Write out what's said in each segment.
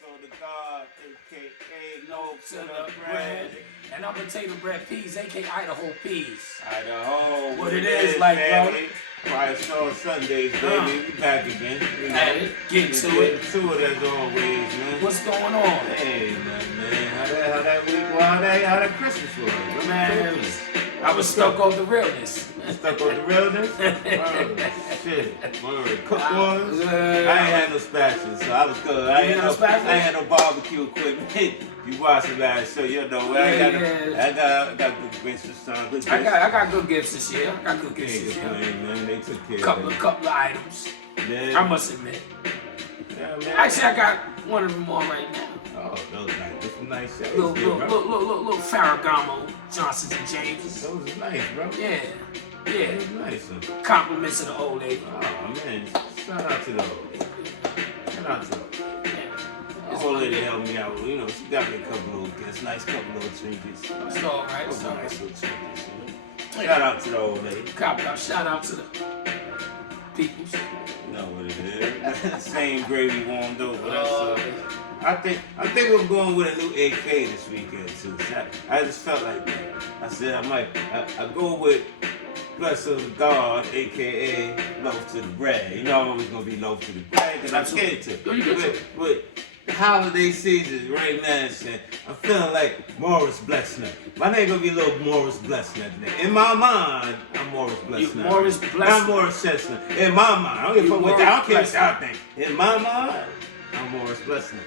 So the God, aka loaf To the bread. And I'm potato bread peas, aka Idaho peas. Idaho. What it is like, family. Christ on Sundays, baby. We back again. At it. Get to it. To it as always, man. What's going on? Hey, man. How that week? How that Christmas was? Man, I was stuck on the realness. Stuck on the realness? Shit. Word. Cook ones? I ain't had no spatulas, so I was good. I ain't had no barbecue equipment. You watched the last show, you know. I got good gifts this time. I got good gifts this year. I got good gifts this year. Man, they took care couple of items. Yeah. I must admit. Yeah, man. Actually, I got one of them on right now. Oh, those nice. That's some nice shades. Little Ferragamo Johnsons and James. Those is nice, bro. Yeah. Those nice. Compliments to the old lady. Oh, man. Shout out to the old lady. Shout out to the old lady. This old lady helped me out. You know, she got me a couple little gifts, nice couple little trinkets. It's all right. It's all right. Nice little trinkets. Shout out to the old lady. Shout out to the peoples. You know what it is. Same gravy warmed over. I think we're going with a new AK this weekend too. I just felt like that. I said I go with Bless of the God, aka loaf to the bread. You know I'm always gonna be loaf to the bread because I'm scared to. But the holiday season right now, I'm feeling like Morris Blessnut. My name gonna be a little Morris Blessnut. In my mind, I'm Morris Blessnut. Morris Blessnut. I'm Morris Chestnut. In my mind, I don't give a fuck what I don't care what y'all think. In my mind, I'm Morris Blessnut.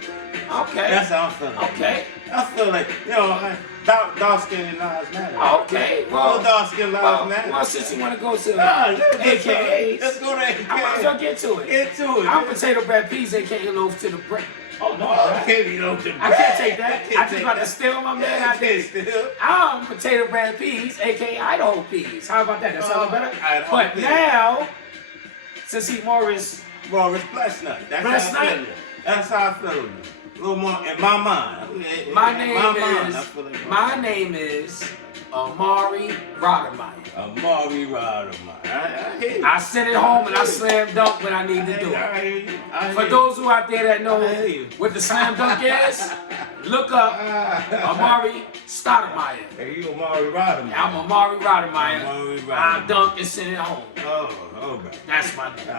Okay. That's how I'm feeling. Okay. I feel like, dark skin lives matter. Okay. Well, dark skin lives matter. Well, since you want to go to AKAs, let's go to AKAs. I might as well get to it. Get to it. I'm potato bread peas, aka loaf to the bread. Oh no, I can't be loaf to the bread. I can't take that. I just about to steal my man. I can't steal. I'm potato bread peas, aka Idaho peas. How about that? That sounds better. But peas. Now, since he Morris Blessnut. That's how I feel. A little more in my mind. My name is Amari Roddermeyer. Amari Roddermeyer. I hear you. I sent it home and I slam dunk when I need to do it. I hear you. For those who out there that know what the slam dunk is, look up Amari Stoudemire. Hey, you Amari Roddermeyer. I'm Amari Roddermeyer. I dunk and send it home. Oh, okay. That's my name.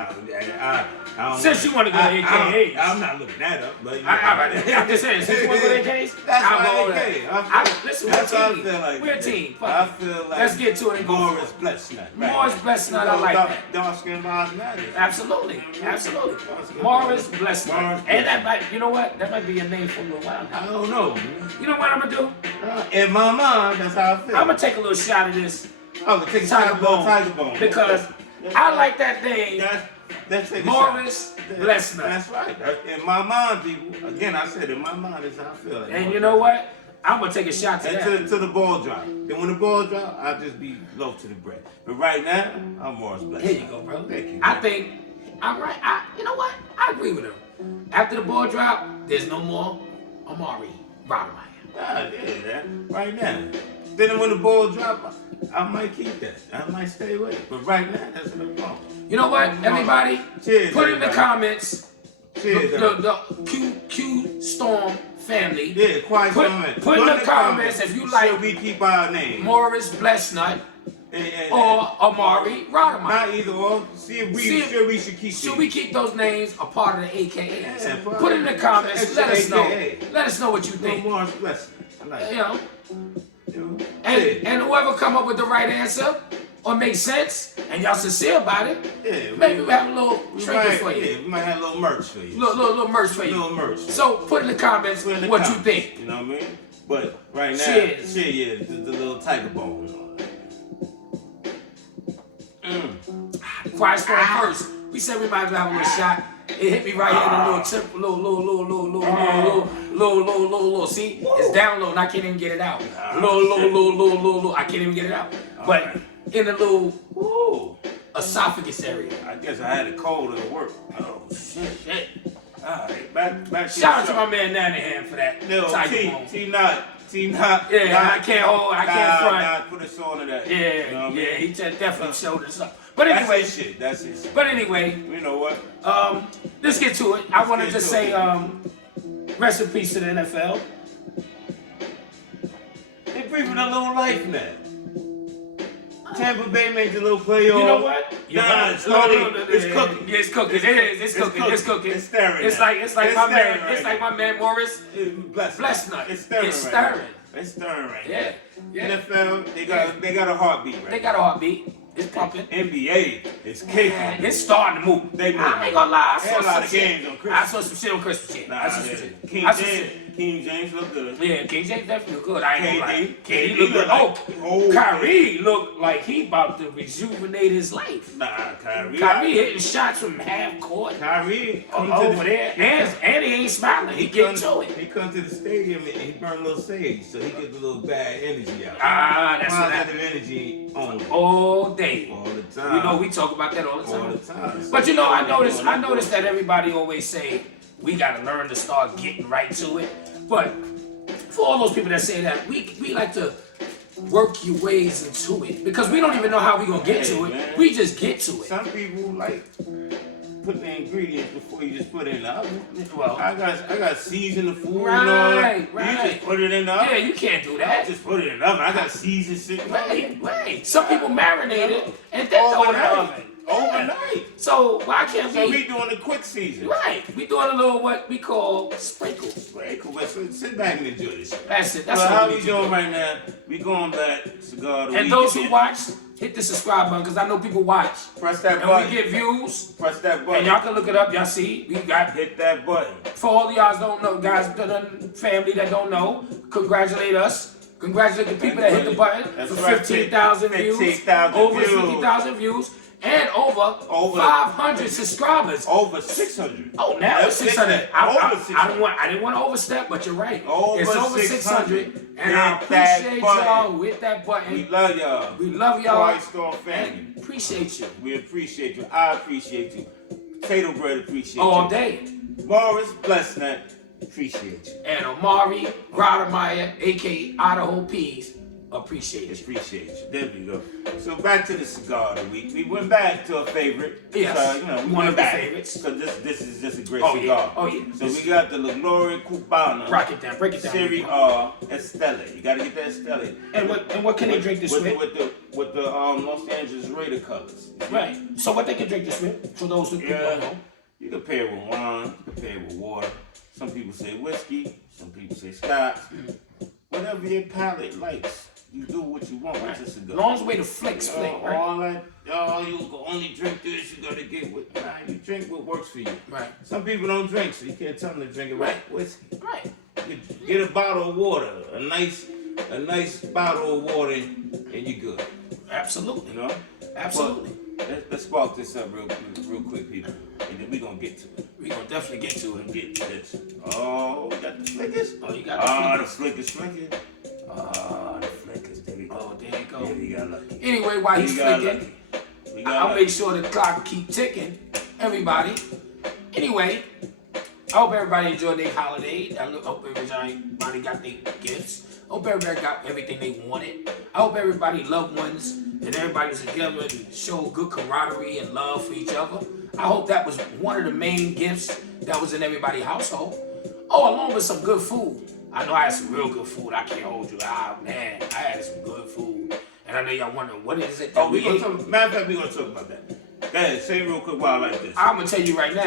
I don't since you want to go to AKAs. I'm not looking that up, but I'm just saying, since you want to go to AKAs, that's I'll go AK. Listen, we're a team. I feel like let's get to it and go. Morris Blessnut. Morris Blessnut, I like that. Dark skin lives matter. Absolutely. Morris Blessnut. And that might, you know what? That might be a name for a little while now. I don't know. You know what I'm gonna do? In my mind, that's how I feel. I'm gonna take a little shot of this. I'm gonna take a shot of Tiger Bone. Because I like that name. Morris Blessnut. That's right. In my mind, people. Again, I said in my mind is how I feel. And you know what? I'm gonna take a shot to that. To the ball drop. Then when the ball drop, I'll just be loaf to the bread. But right now, I'm Morris Blessnut. Here you go, bro. Thank you. I think I'm right. You know what? I agree with him. After the ball drop, there's no more Amari Roddermeyer. Right now. Then when the ball drop, I might keep that. I might stay with it. But right now, that's what I'm on. You know what, everybody? Cheers, put in the comments. Cheers, the Q Storm family. Yeah, quiet storm. Put in the comments if you like. Should we keep our name? Morris Blessnut or Amari Roddermeyer. Not either or. See if we should keep. Should we keep those names a part of the AKAs? Yeah, put in the comments. Let us know. Let us know what you think. Morris Blessnut. I like it. And whoever come up with the right answer or make sense, and y'all sincere about it, maybe we have a little trinket for you. Yeah, we might have a little merch for you. Little merch for you. Little merch. So put in the comments what you think. You know what I mean? But right now, cheers. The little tiger bone. Quiet storm first. We said we might as well have a little shot. It hit me right here in a little low. See, it's down low and I can't even get it out. Low. I can't even get it out. But in a little esophagus area. I guess I had a cold at work. Oh shit. All right, back. Shout out to my man Nanahan for that. T not. Yeah, I can't front. Put us on to that. Yeah, you know he definitely showed us up. But anyway, that's his shit. But anyway, you know what? Let's get to it. I wanted to say, Rest in peace to the NFL. They breathing a little life now. Tampa Bay made the little playoff. You know what? It's cooking. It's cooking. It's cooking. It's cooking. It's cooking. It's stirring. It's like my man. It's like my man Morris. Bless nut. It's stirring. It's stirring. It's stirring right Yeah. now. NFL, they got a heartbeat right They got a heartbeat. It's pumping. NBA is kicking. It's starting to move. They move. I ain't gonna lie. They had a lot of games on Christmas. I saw some shit on Christmas. Yeah. I saw some shit. King James look good. Yeah, King James definitely look good. I ain't gonna lie. KD look good. like Kyrie looked like he about to rejuvenate his life. Nah, Kyrie hitting shots from half court. Kyrie over there, and he ain't smiling. He getting to it. He come to the stadium and he burn a little sage, so he get the little bad energy out. That's what positive energy on all day, all the time. You know, we talk about that all the time. All the time. But you know, I noticed that everybody always say we gotta learn to start getting right to it. But for all those people that say that, we like to work your ways into it because we don't even know how we gonna get to it. Man. We just get to it. Some people like put the ingredients before you just put it in the oven. Well, I got seasoned the food. Right. You just put it in the oven. Yeah, you can't do that. Just put it in the oven. I got seasoned shit. Wait. Some people marinate it and then throw it in the oven. Overnight. So why can't we? So we doing the quick season. Right. We doing a little what we call sprinkle. So sit back and enjoy this. That's it. That's well, what how we doing right now? We going back cigar. And those who watch, hit the subscribe button because I know people watch. Press that and button. We get views. Press that button. And y'all can look it up. Y'all see, we got hit that button. For all of y'all don't know, guys, family that don't know, congratulate us. Congratulate the people that hit the button for 15,000 views. 15,000 over views. 50,000 views. And over 500 subscribers. Over 600. Oh, now it's 600. I didn't want to overstep, but you're right. It's over 600. And I appreciate y'all with that button. We love y'all. We love y'all. Quiet Storm family. Appreciate you. We appreciate you. I appreciate you. Tato Bread appreciate you. All day. Morris Bless Nut appreciate you. And Amari Rodemeyer, a.k.a. Idaho Peas, appreciate you. Appreciate you. There we go. So back to the cigar of the week. We went back to a favorite. Yes. We one of the back. favorites. So this is just a great cigar. Yeah. Oh yeah. So we got the La Gloria Cubana. Break it down. Serie R Estelle. You gotta get that Estelle. And what can they drink this with? With the Los Angeles Raider colors. Right. So what they can drink this with? For those who don't know. You can pair it with wine. You can pair it with water. Some people say whiskey. Some people say scotch. Whatever your palate likes. You do what you want with your cigar. Long way to flick, right? All that, you can only drink this, you gotta get what, you drink what works for you. Right. Some people don't drink, so you can't tell them to drink it right. Whiskey. Right. Get a bottle of water, a nice bottle of water, and you're good. Absolutely. You know? Absolutely. But let's spark this up real quick, people. And then we're gonna get to it. We're gonna definitely get to it. Get to this. Oh, we got the flickers? Oh, you got the flickers. The flickers. There we go. Oh, there you go. Yeah, we got lucky. Anyway, while he's flicking, I'll make sure the clock keep ticking. Everybody. Anyway, I hope everybody enjoyed their holiday. I hope everybody got their gifts. I hope everybody got everything they wanted. I hope everybody loved ones and everybody's together and showed good camaraderie and love for each other. I hope that was one of the main gifts that was in everybody's household. Oh, along with some good food. I know I had some real good food. I can't hold you. Man, I had some good food. And I know y'all wondering, what is it that we ate? Matter of fact, we're going to talk about that. Go ahead, say it real quick while I like this. I'm going to tell you right now.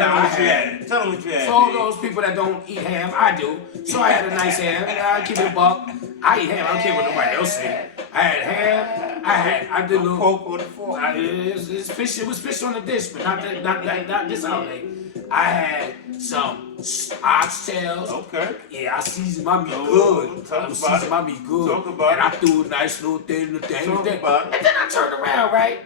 Tell them what you had. For all those people that don't eat ham, I do. So I had a nice ham. I keep it buck. I eat ham. I don't care what nobody else say. I had ham. I did a little pork on the fork. It's fish. It was fish on the dish, but not this holiday. I had some oxtails. Okay. Yeah, I seasoned my meat good. Talk about and I threw a nice little thing. And then I turned around, right?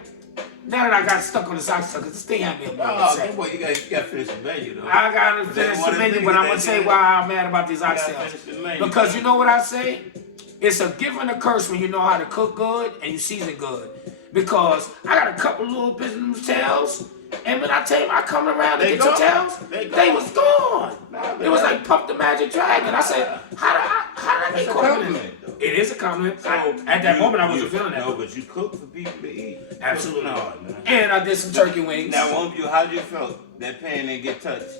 Now that I got stuck on this oxtail, because this thing had me a little upset. Boy, you got to finish the menu, though. I got to finish the menu, but I'm going to tell you why I'm mad about these oxtails. Because you know what I say? It's a gift and a curse when you know how to cook good and you season good. Because I got a couple little bits of them tails, and when I tell you I come around to get your tails, they was gone. It was like Puff the Magic Dragon. I said, how did I get caught in it? It is a compliment. So at that moment, I wasn't feeling that. No, but you cook for people to eat. Absolutely. No, man. And I did some turkey wings. Now, how did you feel that pan didn't get touched?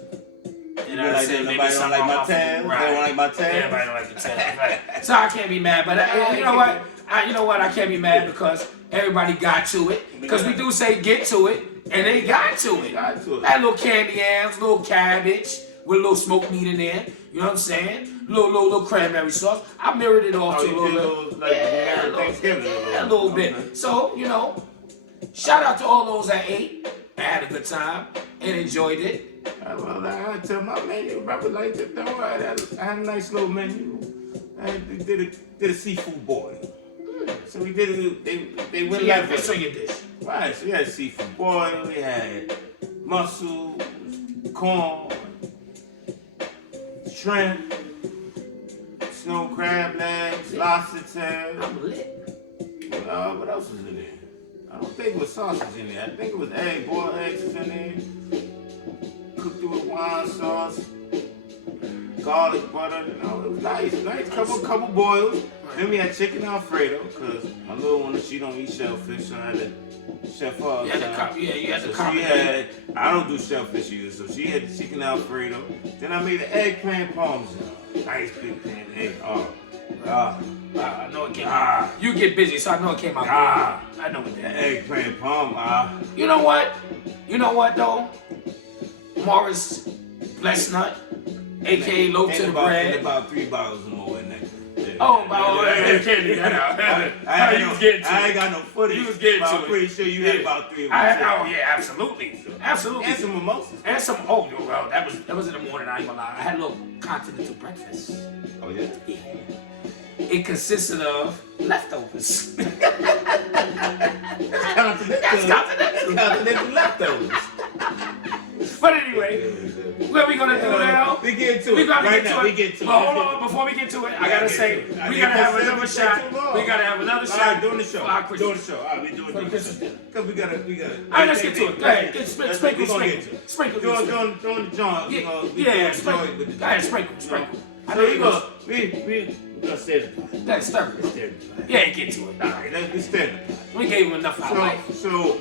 And I said, maybe nobody don't like my tail. Right. They don't like my tail. Everybody don't like the tail. Right. So I can't be mad, but you know what? I can't be mad because everybody got to it. Because we do say get to it, and they got to it. That little candy yams, little cabbage with a little smoked meat in there. You know what I'm saying? Little cranberry sauce. I mirrored it off to a little bit. A little bit. So, you know, shout out to all those that ate and had a good time and enjoyed it. Well, I tell my menu, I would like to know. I had a nice little menu. I did a seafood boil. So we did it. They went left fish on your dish. Right. So we had seafood boil. We had mussels, corn, shrimp, snow crab legs, lobster tail. I'm lit. What else was in there? I don't think it was sausage in there. I think it was boiled eggs was in there. Cooked it with wine sauce, garlic butter. You know, it was nice. Couple boils. Then we had chicken Alfredo, because my little one, she don't eat shellfish, so I had to chef her. You had to comment. I don't do shellfish either, so she had the chicken Alfredo. Then I made an eggplant parmesan. Nice big pan egg. I know it came out. You get busy, so I know it came out. I know what that is. Eggplant parm. You know what though? Morris Blessnut, aka Loaf to the Bread. About 3 bottles more in there. Oh, candy. I ain't got no footage. You was getting to it. I'm pretty sure you had about 3 of them. Absolutely. And some mimosas. And some, well, that was in the morning, I ain't gonna lie. I had a little continental breakfast. Oh, yeah? Yeah. It consisted of leftovers. That's continental leftovers. But anyway, what are we gonna do now? We get to it. But hold on, before we get to it, I gotta say, we gotta have another shot. We gotta have another shot. Doing the show. All right, we doing the show. Because we gotta. All right, let's get to it. Go ahead. Sprinkle. Doing the joint. Yeah, sprinkle. Go ahead, sprinkle. So we gonna stir it. Let's stir it. Yeah, get to it. All right, let's stir it. We gave him enough of our life. So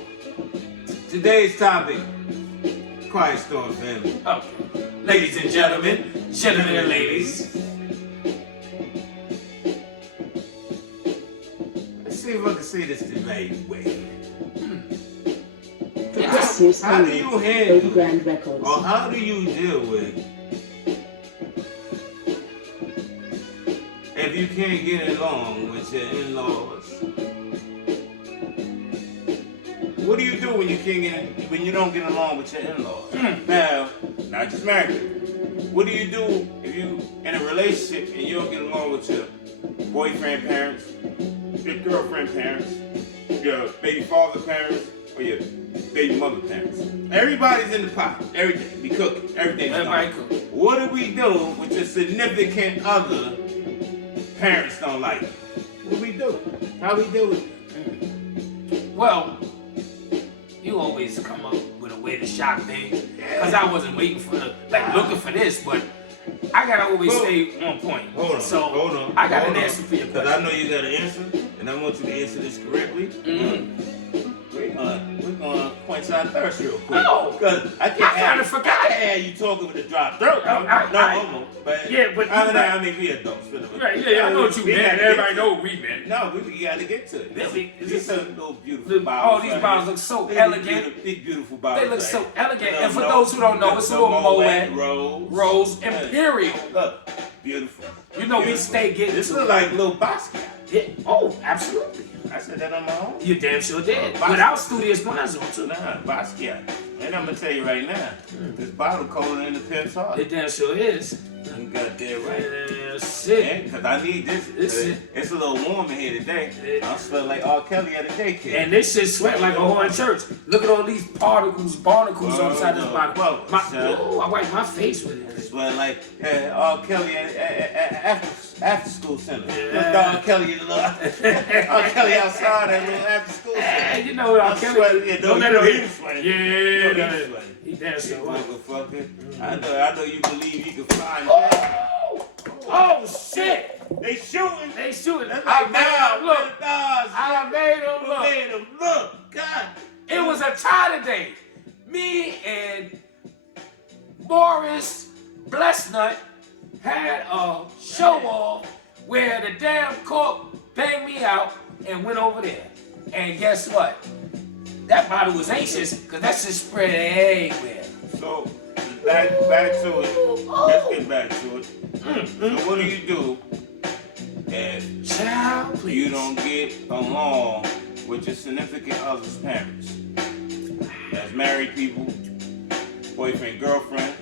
today's topic. Quiet Storm family. Okay. Ladies and gentlemen and ladies. Let's see if I can say this the right way. How do you handle Grand Records. or how do you deal with if you can't get along with your in-laws? What do you do when you don't get along with your in-laws? Now, not just married. What do you do if you in a relationship and you don't get along with your boyfriend parents, your girlfriend parents, your baby father parents, or your baby mother parents? Everybody's in the pot. Everything. We cook. Everything's Everybody done. cook. What do we do with your significant other parents don't like it? What do we do? How we deal with it? Well, you always come up with a way to shock things. Because I wasn't waiting for looking for this, but I gotta always stay on point. Hold on. I got an answer for your question. Because I know you got an answer, and I want you to answer this correctly. We're gonna quench our thirst real quick. Oh, because I kind of forgot. Yeah, you talking with a dry throat. No homo. But I mean, we adults. Right, I know what you meant. Everybody know what we meant. No, we gotta get to it. These are little beautiful bottles. bottles. These bottles look so elegant. These beautiful bottles. They look so elegant. And for those who don't know, it's a little Moet Rose Imperial. Look, beautiful. You know, we stay getting this to look it. like little Basquiat. Yeah. Oh, absolutely. I said that on my own. You damn sure did. Without studious blinds on too. Nah, Basquiat. And I'm gonna tell you right now, this bottle colder than the pimp's heart. It damn sure is. You got that right. Shit. Because I need this. It's a little warm in here today. I'm smelling like R. Kelly at a daycare. And this shit sweat like a whore in church. Look at all these barnacles outside this bottle. I wiped my face with it. Sweat like R. Kelly at after school center. Look, R. Kelly outside at little after school center. You know what R. Kelly? Don't let him eat sweat. Yeah. He damn sure. Motherfucker. I know you believe you can fly. Oh shit! They shooting. I made him look. God. It was a tie today. Me and Morris Bless Nut had a show off where the damn court banged me out and went over there. And guess what? That bottle was anxious because that shit spread everywhere. So, back to it. Let's get back to it. So what do you do if Child, please. you don't get along with your significant other's parents? As married people, boyfriend, girlfriend,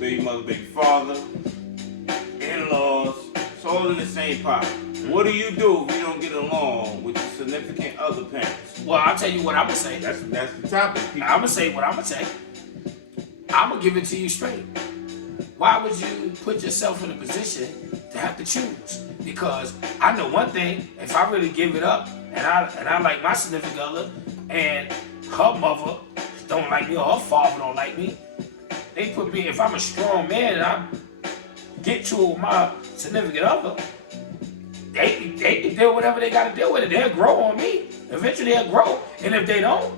baby mother, baby father, in-laws, it's all in the same pot. What do you do if you don't get along with your significant other parents? Well, I'll tell you what I'm going to say. That's the topic. I'm going to say what I'm going to say. I'm going to give it to you straight. Why would you put yourself in a position to have to choose? Because I know one thing, if I really give it up and I like my significant other and her mother don't like me or her father don't like me, they put me, if I'm a strong man and I get to with my significant other, they can deal whatever they got to deal with it. They'll grow on me. Eventually they'll grow. And if they don't,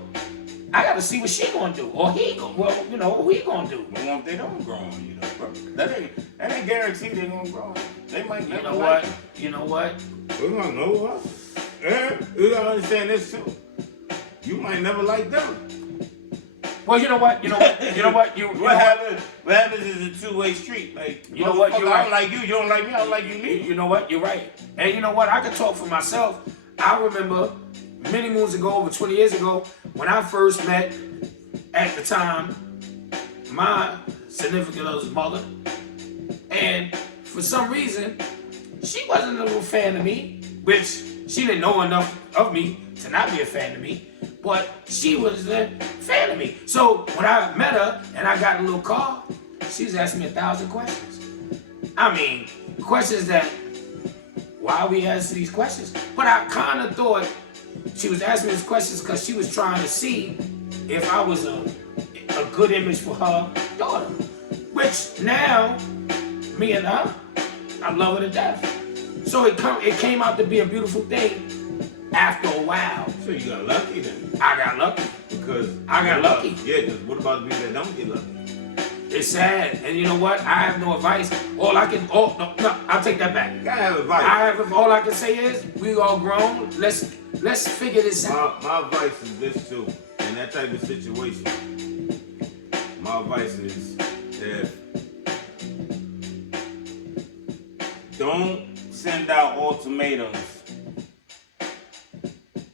I got to see what she gonna do, or he gonna, well, you know, what he gonna do. Well, if they don't grow on you, though, bro, that ain't guaranteed they're gonna grow on you. They might never like you. You know what? We don't know what. And you gotta understand this too. You might never like them. Well, you know what? What happens is a two-way street. Like, you know what? You're right. I don't like you. You don't like me. I don't like you. Me. You know what? You're right. And you know what? I can talk for myself. I remember many moons ago, over 20 years ago, when I first met, at the time, my significant other's mother, and for some reason, she wasn't a little fan of me, which she didn't know enough of me to not be a fan of me, but she was a fan of me. So when I met her and I got in a little car, she was asking me 1,000 questions. I mean, questions that, why we ask these questions? But I kind of thought she was asking me these questions because she was trying to see if I was a good image for her daughter. Which now, me and her, I love her to death. So it came out to be a beautiful thing after a while. So you got lucky then? I got lucky. Because I got lucky. Yeah, because what about the people that don't get lucky? It's sad. And you know what? I have no advice. No, I'll take that back. You gotta have advice. All I can say is, we all grown. Let's figure this out. My advice is this too. In that type of situation, my advice is that don't send out ultimatums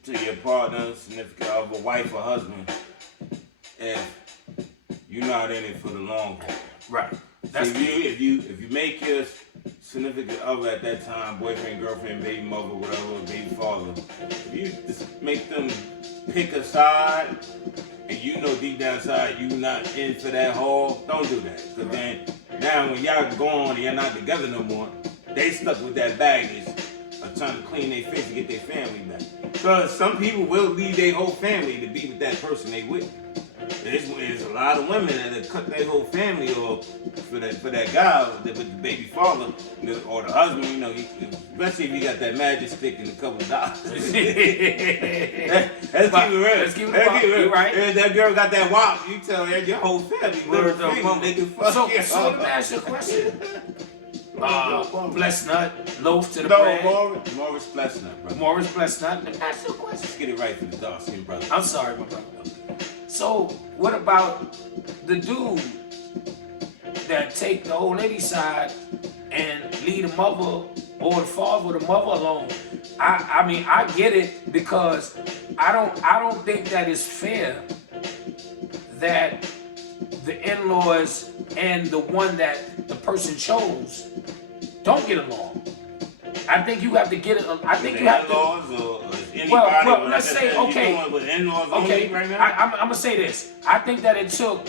to your partner, significant other, wife or husband if you're not in it for the long haul. Right. So if you make your significant other at that time, boyfriend, girlfriend, baby mother, whatever, baby father, if you just make them pick a side, and you know deep down inside you not in for that haul, don't do that. Because then now when y'all gone and you're not together no more, they stuck with that baggage of trying to clean their face to get their family back. So some people will leave their whole family to be with that person they with. There's a lot of women that have cut their whole family off for that guy with the baby father or the husband, you know, especially if you got that magic stick and a couple of dollars. Let's keep it real. You're right. If that girl got that wop, you tell her your whole family they can fuck you. So let me ask you a question. Bless Nut, loaf to the bread. Morris Bless Nut, brother. Morris Bless Nut. Let me ask you a question. Let's get it right for the dark skin brother. I'm sorry, my brother. So, what about the dude that take the old lady's side and leave the mother or the father or the mother alone? I mean, I get it because I don't think that it's fair that the in-laws and the one that the person chose don't get along. I think you have to get it. I think you have to. Or anybody, well, let's say okay. Okay, right now? I'm gonna say this. I think that it took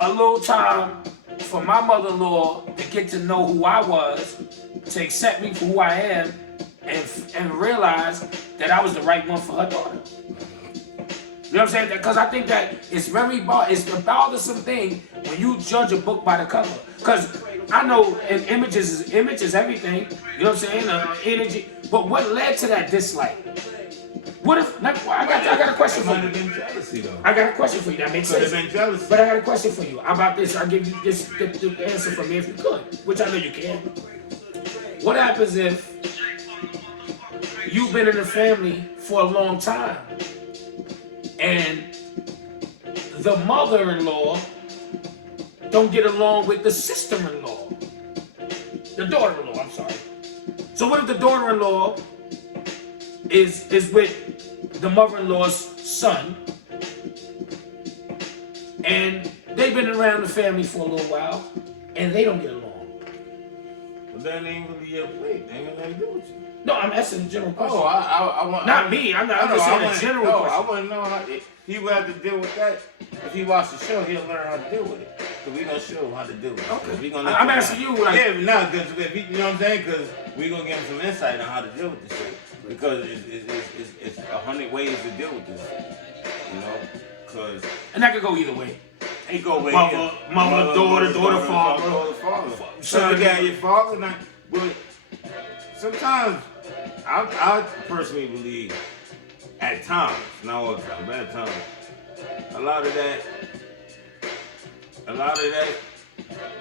a little time for my mother-in-law to get to know who I was, to accept me for who I am, and realize that I was the right one for her daughter. You know what I'm saying? Because I think that it's a bothersome thing when you judge a book by the cover. Because I know image is everything. You know what I'm saying? Energy. But what led to that dislike? What if? Like, I got a question for Might have you. been jealousy though. I got a question for you. That makes Could sense. have been jealousy. But I got a question for you. How about this? I'll give you the answer from me if you could, which I know you can. What happens if you've been in a family for a long time and the mother-in-law don't get along with the sister-in-law? The daughter-in-law, I'm sorry. So what if the daughter-in-law is with the mother-in-law's son, and they've been around the family for a little while, and they don't get along? But that ain't really your plate. They ain't got nothing to do with you. No, I'm asking a general question. Oh, I want. Not me. I'm just saying a general question. I want to know how he would have to deal with that. If he watched the show, he'll learn how to deal with it. So we gonna show him how to deal with it. Okay. We gonna I'm asking you, like, yeah, no, because you know what I'm saying? Because we gonna give him some insight on how to deal with this shit. Because it's 100 ways to deal with this. You know, because and that could go either way. it go with Mother, daughter, father. So you got your father now, but sometimes I personally believe at times, not all the time, but at times, a lot of that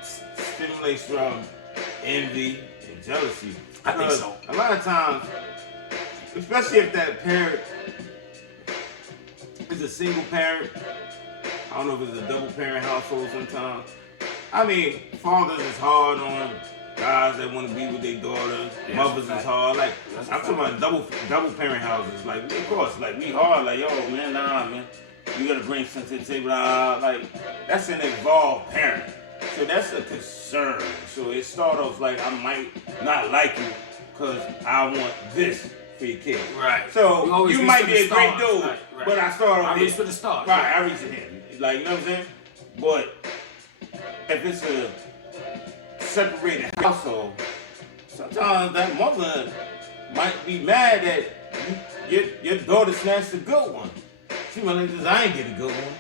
stimulates from envy and jealousy. I think so. A lot of times, especially if that parent is a single parent, I don't know if it's a double parent household sometimes. I mean, fathers is hard on guys that want to be with their daughters. Yes, mothers is hard. Like, I'm talking about double parent houses. Like, of course, like, we hard. Like, yo, man, nah, man. You gotta bring something to the table. Like, that's an involved parent. So that's a concern. So it starts off like, I might not like you because I want this for your kid. Right. So you might be a great dude, right. but I start off I reach for the stars. Right, I reach to him. Like, you know what I'm saying? But if it's a separated household, sometimes that mother might be mad that your daughter snatched a good one. She might like this, I ain't get a good one.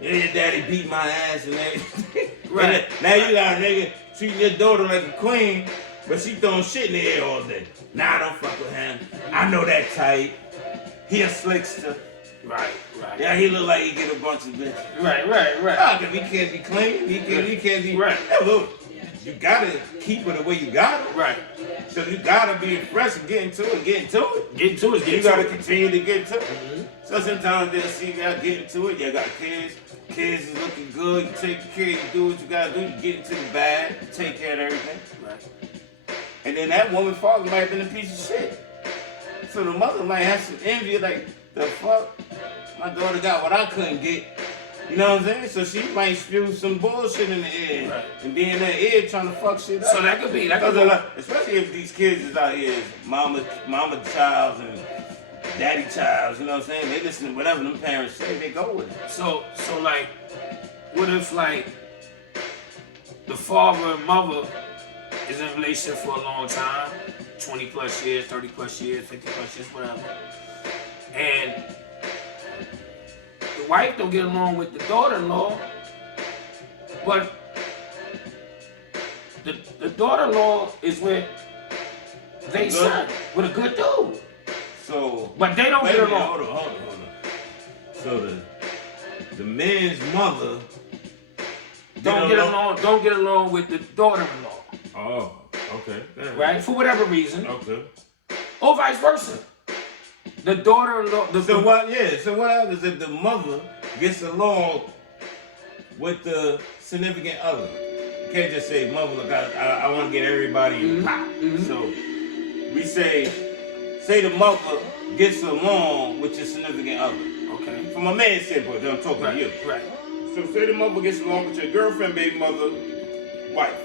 Yeah, your daddy beat my ass and everything. Right. And now you got a nigga treating your daughter like a queen, but she throwing shit in the air all day. Nah, don't fuck with him. I know that type. He a slickster. Right. Yeah, he look like he get a bunch of bitches. Right. Nah, cause he can't be clean. He can't be. Right. Yeah, look, you gotta keep it the way you got it. Right. So you gotta be fresh and get into it. You gotta continue to get into it. Mm-hmm. So sometimes they'll see you gotta get into it. You got kids is looking good. You take care, you do what you gotta do. You get into the bag, you take care of everything. Right. And then that woman's father might have been a piece of shit. So the mother might have some envy, like, the fuck? My daughter got what I couldn't get. You know what I'm saying? So she might spew some bullshit in the air. Right. And be in that ear trying to fuck shit up. So that could be. Especially if these kids is out here as mama childs and daddy childs, you know what I'm saying? They listen to whatever them parents say, they go with it. So like, what if, like, the father and mother is in a relationship for a long time, 20 plus years, 30 plus years, 50 plus years, whatever, and the wife don't get along with the daughter-in-law, but the daughter-in-law is with their son, with a good dude. So, but they don't get along. Hold on. So the man's mother don't get along with the daughter-in-law. Oh, okay. Damn. Right? For whatever reason. Okay. Or vice versa. The daughter-in-law. So what happens if the mother gets along with the significant other? You can't just say, mother, look, I want to get everybody in the pot. Mm-hmm. So we say the mother gets along with your significant other. Okay. From a man's standpoint, I'm talking to you. Right. So say the mother gets along with your girlfriend, baby mother, wife.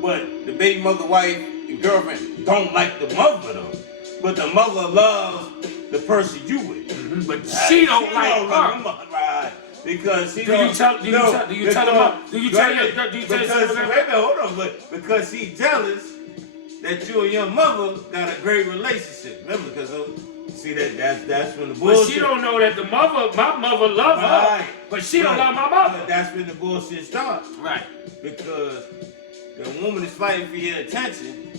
But the baby mother, wife, and girlfriend don't like the mother though. But the mother loves the person you with. Mm-hmm. But she don't like her. Right. Because she Because she's jealous that you and your mother got a great relationship. Remember, because see that's when the bullshit. But she don't know that my mother loves her, but she don't love my mother. But that's when the bullshit starts. Right. Because the woman is fighting for your attention,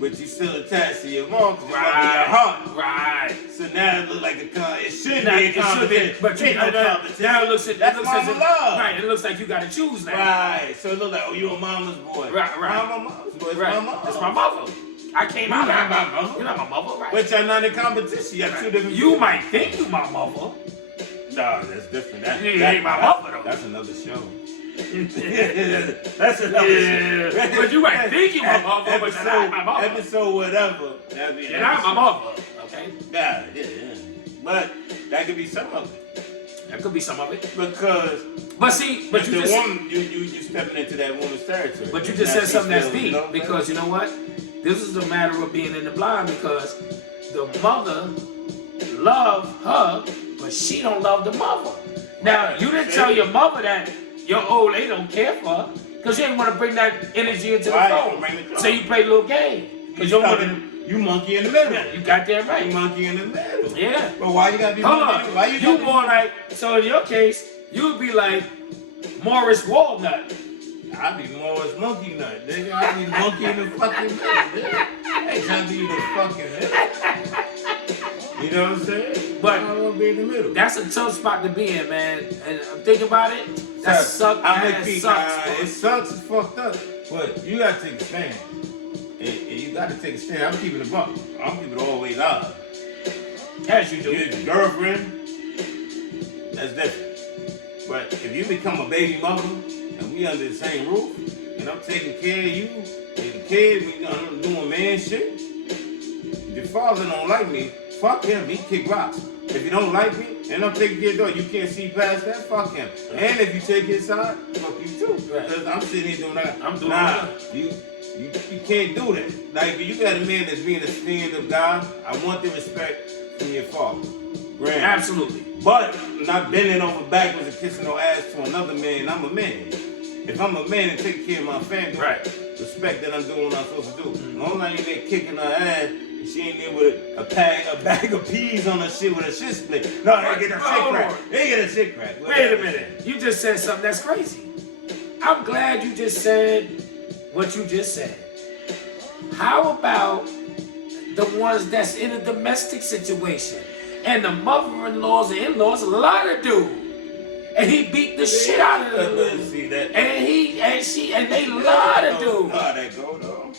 but you still attached to your mom because your mom in your heart. Right. So now it looks like it should be a competition. But you know, now it looks that's mama love. Right, it looks like you gotta choose now. Right. So it looks like, oh, you a mama's boy. Right. I'm a mama's boy. It's right. my mama. It's my mother. I came out not my mother. You're not my mother, right? But y'all not in competition. Y'all two different You might think you my mother. No, that's different. That ain't my mother though. That's another show. That's another show. But you might think you my mother, but you're not my mother. Episode whatever. You're not my mother, okay? Yeah. But that could be some of it. That could be some of it. Because but you just woman, you stepping into that woman's territory. But you just said something that's deep. Because you know what? This is a matter of being in the blind because the mother love her, but she don't love the mother. Now, you didn't tell your mother that your old lady don't care for her because you didn't want to bring that energy into the phone. So you play a little game. Because you monkey in the middle. Yeah, you got that right. You monkey in the middle. Yeah. But why you gotta be monkey? Why you more like, so in your case, you would be like Morris Walnut. I be Morris Monkey Nut, nigga. I be monkey in the fucking middle, nigga. I ain't trying to be in the fucking middle. You know what I'm saying? But I don't want to be in the middle. That's a tough spot to be in, man. And think about it. That sucks. It sucks. It's fucked up. But you gotta take a stand. And you gotta take a stand. I'm keeping it buck. I'm keeping it all the way live. As you do. Your girlfriend, that's different. But if you become a baby mother and we under the same roof, and I'm taking care of you, and the kid, I'm doing man shit. If your father don't like me, fuck him. He kick rocks. If you don't like me, and I'm taking care of your daughter, you can't see past that, fuck him. And if you take his side, fuck you too. Because I'm sitting here doing that. I'm doing that. You can't do that. Like, if you got a man that's being a stand-up guy, I want the respect from your father. Grand. Absolutely. But not bending over backwards and kissing no ass to another man. I'm a man. If I'm a man and take care of my family, respect that I'm doing what I'm supposed to do. Mm-hmm. Long as you ain't kicking her ass, and she ain't there with a bag of peas on her shit with a shit split. No, they get a shit crack. They get a shit crack. Wait a minute. You just said something that's crazy. I'm glad you just said what you just said. How about the ones that's in a domestic situation? And the mother-in-laws and in-laws lie to do. And he beat the shit out of them. See that? And they lie to do. How that go though?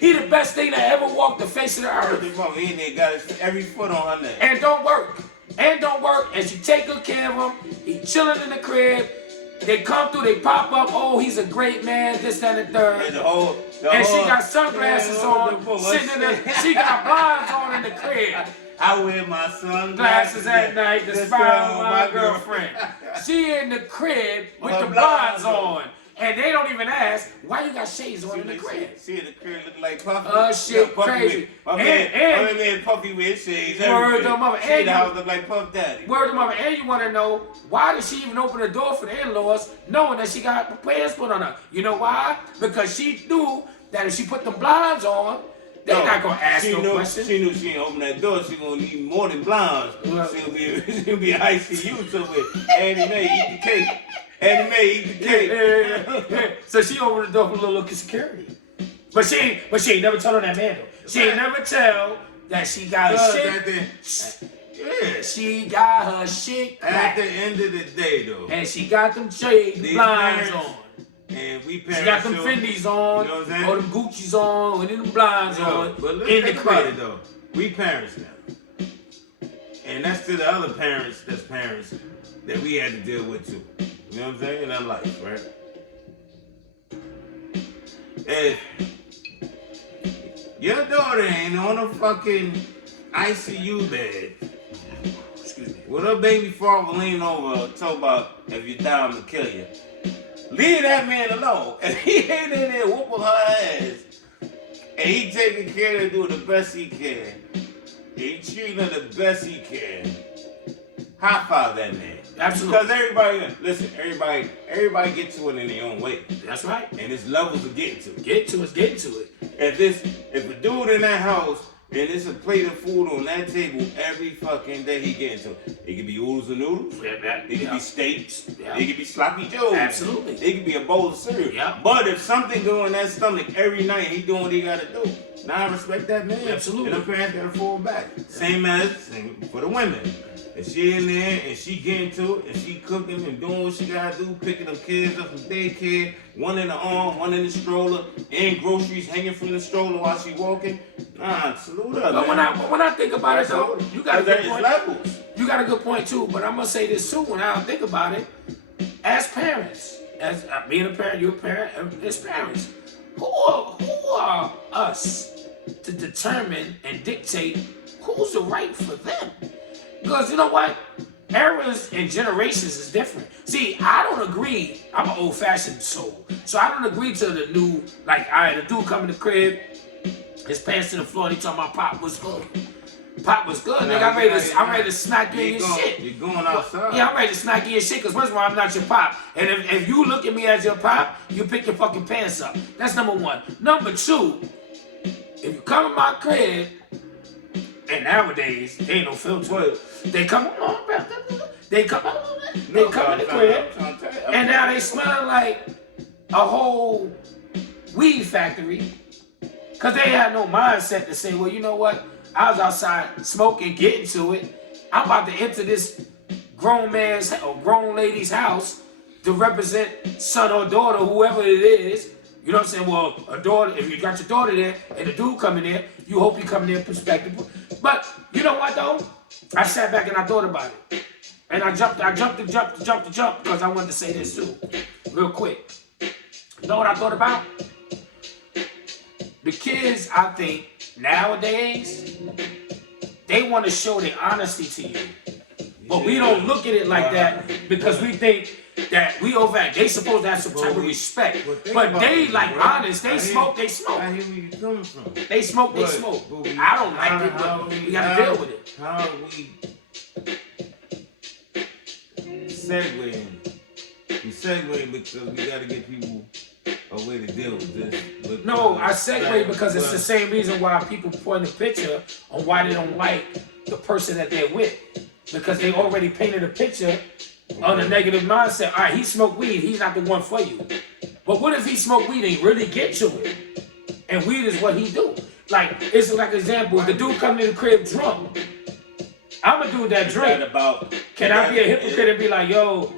He the best thing that ever walked the face of the earth. He ain't got every foot on her neck. And don't work. And she take good care of him. He chilling in the crib. They come through, they pop up. Oh, he's a great man, this, that, and the third. And she got sunglasses on, sitting in the, she got blinds on in the crib. I wear my sunglasses at night to spy on my girlfriend. She in the crib with the blinds on. And they don't even ask, why you got shades on in the crib? She in the crib looking like Puffy. Shit, crazy. My man Puffy with shades. Word to mother. She the house look like Puff Daddy. Word to mother. And you want to know, why did she even open the door for the in-laws knowing that she got pants put on her? You know why? Because she knew that if she put the blinds on, they're not going to ask no questions. She knew she ain't open that door. She going to need more than blinds. She'll be ICU somewhere. Annie Mae, eat the cake. Annie Mae, eat the cake. Yeah. So she opened the door for a little security. But she ain't never tell her that man though. She ain't never tell that she got her shit. Yeah. She got her shit at the end of the day though. And she got them shades, blinds on. And we she got them Fendi's on, you know what I'm saying? or them Gucci's on, and them blinds on. But let's in think the about crib. it though. We parents now. And that's to the other parents that's parents that we had to deal with too. You know what I'm saying? In our life, right? If your daughter ain't on a fucking ICU bed, excuse me, with her baby father leaning over talking about if you die, I'm gonna kill you. Leave that man alone. If he ain't in there whooping her ass, and he taking care of her, doing the best he can, he treating her the best he can, high five that man. Absolutely. Because everybody get to it in their own way. That's right. And there's levels of getting to it. Get to it. If a dude in that house and there's a plate of food on that table every fucking day he gets into it. It could be oodles and noodles. It could be steaks. It could be sloppy joes. Absolutely. It could be a bowl of cereal. Yeah. But if something go in that stomach every night, he doing what he gotta do. Now I respect that man. Absolutely. And the parents gotta fall back. Same for the women. If she in there and she getting to it and she cooking and doing what she gotta do, picking them kids up from daycare, one in the arm, one in the stroller, and groceries hanging from the stroller while she walking, salute her. But man. when I think about it though, you got a good point. Levels. You got a good point too, but I'm gonna say this too. When I think about it, as parents, as being a parent, you're a parent, as parents, who are us to determine and dictate who's the right for them? Because you know what? Eras and generations is different. See, I don't agree. I'm an old-fashioned soul, so I don't agree to the new. Like, all right, the dude come in the crib, his pants to the floor, and he talking about Pop was good. Pop was good, nigga. I'm ready to smack you in your shit. You're going outside. Yeah, I'm ready to smack you in your shit, because first of all, I'm not your pop. And if you look at me as your pop, you pick your fucking pants up. That's number one. Number two, if you come in my crib, and nowadays, they ain't no filter. They come on, bro. They come in the crib, and now they smelling like a whole weed factory. Because they had no mindset to say, well, you know what? I was outside smoking, getting to it. I'm about to enter this grown man's or grown lady's house to represent son or daughter, whoever it is. You know what I'm saying? Well, a daughter, if you got your daughter there and the dude coming there, you hope he come there perspective. But you know what though? I sat back and I thought about it. And I jumped because I wanted to say this too, real quick. You know what I thought about? The kids, I think, nowadays, they want to show their honesty to you. But we don't look at it like that because we think that we overact. They supposed to have some type of respect. But they like honest. They smoke, they smoke. I hear where you coming from. They smoke, they smoke. I don't like it, but we gotta deal with it. How are we segueing? We segueing because we gotta get people a way to deal with this. No, I segue because it's the same reason why people point a picture on why they don't like the person that they're with. Because they already painted a picture on a negative mindset. All right, he smoked weed, he's not the one for you. But what if he smoked weed and really get to it? And weed is what he do. Like, it's like an example, if the dude come to the crib drunk, I'm a dude that drink. Can I be a hypocrite and be like, yo,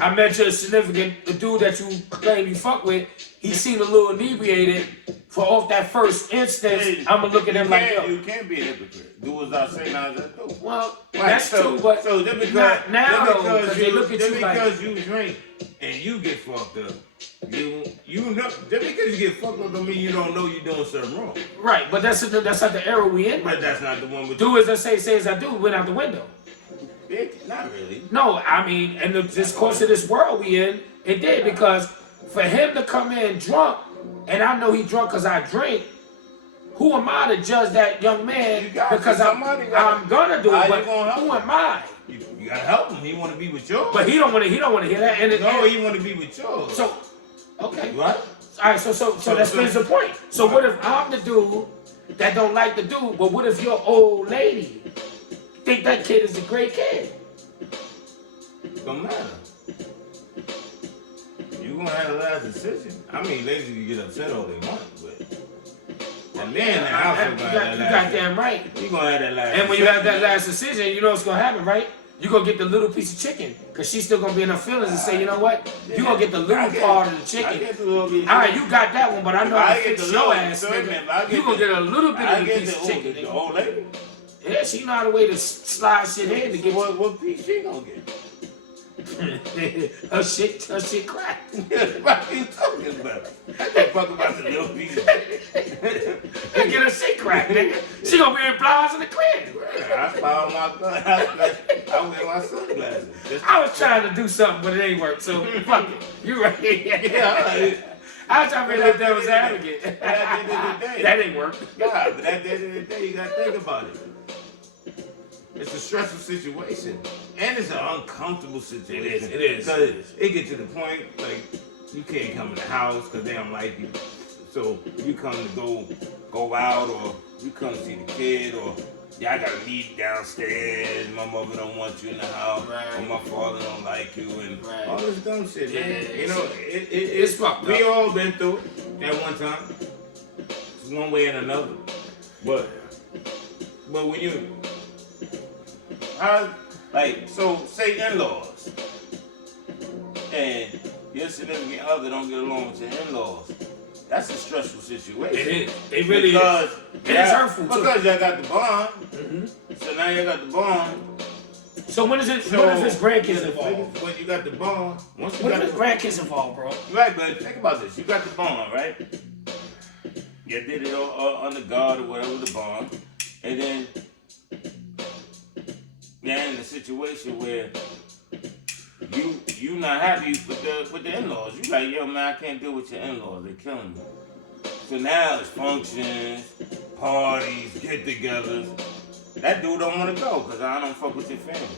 I met your significant, the dude that you claim you fuck with, he seemed a little inebriated. For off that first instance, I'm gonna look at him like, yo. You can't be a hypocrite. Do as I say, not as I do. Well, that's true, but so just because, not now though, because they look at you like. Just because you drink and you get fucked up, you know, just because you get fucked up don't mean you don't know you're doing something wrong. Right, but that's not the era we in. But that's not the one with do as I say as I do, went out the window. Not really. No, I mean, in this course of this world we in, it did, because for him to come in drunk, and I know he drunk because I drink, who am I to judge that young man? Because I'm gonna do it, but who am I? You gotta help him. He want to be with yours. But he don't want to hear that. And he want to be with yours. So, okay. Right? All right, so that spins the point. So what if I'm the dude that don't like the dude, but what if your old lady think that kid is a great kid? Don't matter. You gonna have the last decision. I mean, ladies can get upset all they want, but that man in the house you got damn right. You gonna have that last. And when you have that last decision, you know what's gonna happen, right? You gonna get the little piece of chicken, cause she's still gonna be in her feelings and say, you know what? You gonna get the little part of the chicken. All right, you got that one, but I know I fix your ass, nigga. You gonna get a little bit of the piece of chicken. The old lady. Yeah, she know how to way to slide shit in to get what piece she gonna get? her shit cracked. What are you talking about? I can't fuck about the little piece. Get her shit cracked, nigga. She gonna be in blinds in the crib. I found my gun. I wear my sunglasses. I was trying to do something, but it ain't work. So fuck it. You right. Yeah. I was trying to be the devil's advocate. At the end of the day, that ain't work. Nah, but at the end of the day, you gotta think about it. It's a stressful situation, and it's an uncomfortable situation. It is. Because it gets to the point, like, you can't come in the house because they don't like you. So you come to go out, or you come to see the kid, or y'all gotta meet downstairs. My mother don't want you in the house, or my father don't like you, and all this dumb shit, man. You know, it's fucked up. We all been through it at one time. one way and another. But when you, so say in-laws, and your significant other don't get along with your in-laws, that's a stressful situation. It is. It really is. It is hurtful too. Because y'all got the bond. Mm-hmm. So now you got the bond. So when is his grandkids involved? When you got the bond. When is his grandkids involved, bro? Right, but think about this. You got the bond, right? You did it under God or whatever, the bond. And then you're in a situation where you not happy with the in-laws. You like, yo, man, I can't deal with your in-laws. They're killing me. So now it's functions, parties, get-togethers. That dude don't want to go because I don't fuck with your family.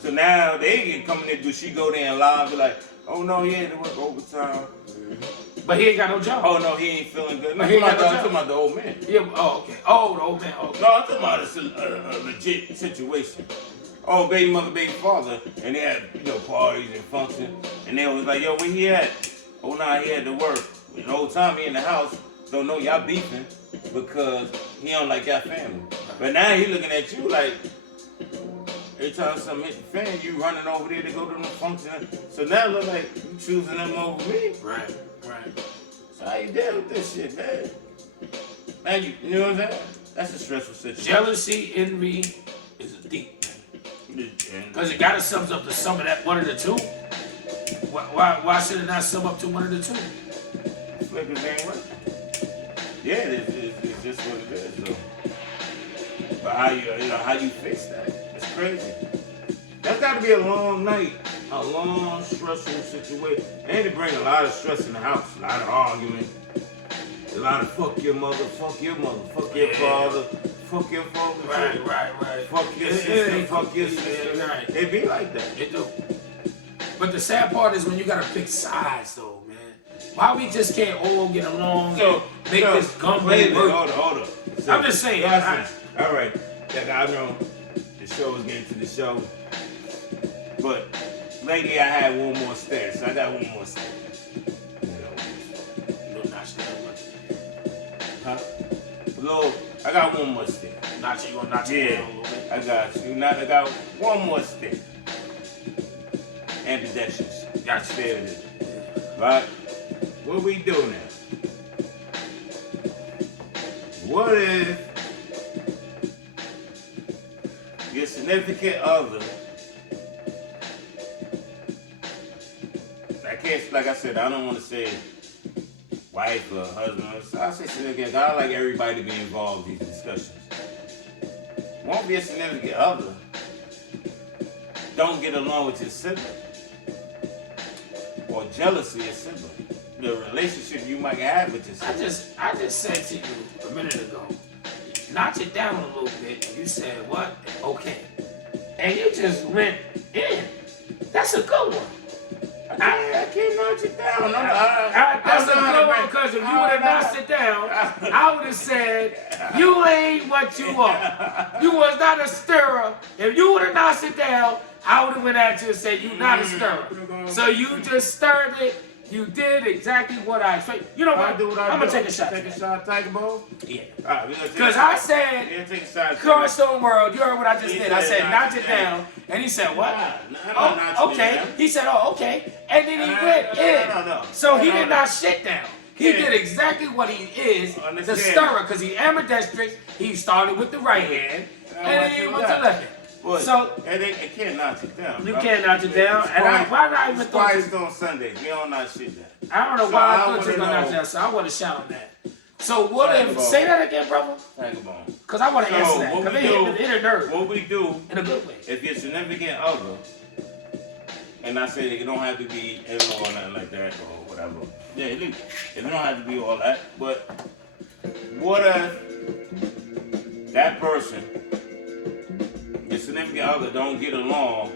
So now they get coming in, she go there and lie, be like, oh no, yeah, they work overtime. But he ain't got no job. Oh no, he ain't feeling good. No, he ain't got no job. I'm talking about the old man. Yeah, oh, okay. Oh, the old man, okay. No, I'm talking about a legit situation. Oh, baby mother, baby father, and they had, parties and functions, and they was like, yo, where he at? Oh nah, he had to work. The whole time he in the house, don't know y'all beefing because he don't like y'all family. But now he looking at you like, every time something hit the fan, you running over there to go to the function. So now it look like you choosing them over me. Right. So how you deal with this shit, man? Now you know what I'm saying? That's a stressful situation. Jealousy, envy is a deep thing. Because it gotta sum up to some of that, one of the two. Why should it not sum up to one of the two? Flippers ain't working. Yeah, it's just what it is, though. But how you fix that? It's crazy. That's got to be a long night, a long, stressful situation. And it bring a lot of stress in the house, a lot of argument, a lot of fuck your mother, fuck your father, fuck your father. Right. Fuck your sister, fuck your sister. Right. It be like that. It do. But the sad part is when you gotta pick sides, though, man. Why we just can't all get along and make this gumbo work? Hold up. So, I'm just saying. All right. I know the show is getting to the show. But lately I had one more stare, so I got one more stare. Huh? Lord, I got one more stare. You gonna notch it down a little bit? I got you. Now I got one more stare. Ambidextrous. Got stare with it. Right? What we do now? What if your significant other, like I said, I don't want to say wife or husband. So I say significant. I like everybody to be involved in these discussions. Won't be a significant other. Don't get along with your sibling. Or jealousy of sibling. The relationship you might have with your sibling. I just said to you a minute ago, notch it down a little bit. You said what? Okay. And you just went in. That's a good one. I can't notch it down. That's a good one, because if you would have notched it down, I would have said, you ain't what you are. You was not a stirrer. If you would have notched it down, I would have went at you and said, you not a stirrer. So you just stirred it. You did exactly what I expected. You know what? I'm going to take a shot. Take a shot, Tiger Ball? Yeah. Because I said, Cornerstone World, you heard what I just did. I said, notch it down. And he said, what? Oh, okay. He said, oh, okay. And then he went in. No. So he did not shit down. He did exactly what he is, the stirrer, because he ambidextrous. He started with the right hand, and then he went to the left hand. But so it can't notch it down. You can't notch it down. And why did I even thought it's on Sunday? You don't notch shit down. I don't know why I thought you were gonna notch that. So I want to shout on that. So what if say that again, brother? Because I want to answer that. Because it hit a nerve. What we do in a good way. If your significant other, and I say they don't have to be in-law or nothing like that or whatever. Yeah, it don't have to be all that. But what if that person, your significant other, don't get along